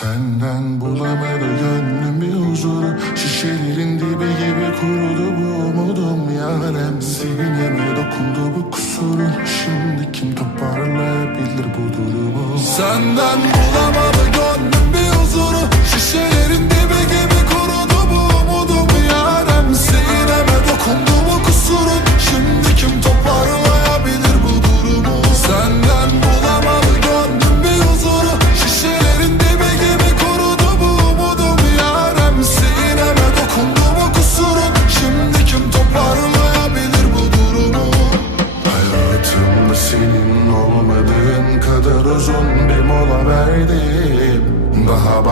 Senden bulamadı gönlüm bir huzuru Şişelerin dibi gibi kurudu bu umudum. Yarem sineme dokundu bu kusurun Şimdi kim toparlayabilir bu durumu? Senden bulamadı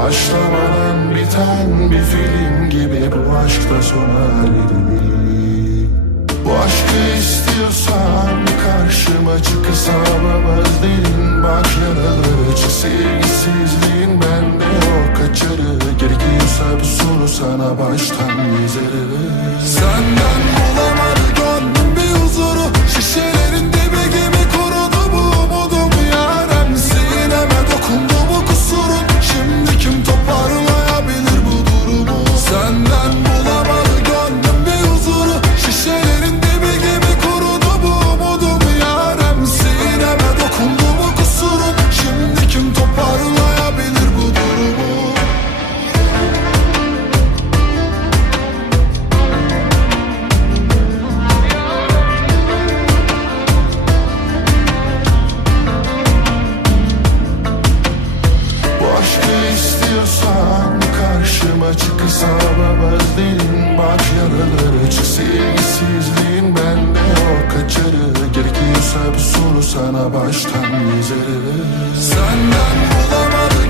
başlamadan biten bir film gibi bu aşkta sona erdi. Bu aşkı istiyorsan karşıma çık hesabımız derin Bak yaraları çık sevgisizliğin bende o kaçarı Gerekiyorsa bu sonu sana baştan yazarız Senden bulamadı karşıma çık hesabımız derin Bak yaraları çık sevgisizliğin bende o kaçarı Gerekiyorsa bu soru sana baştan yazarız Senden bulamadı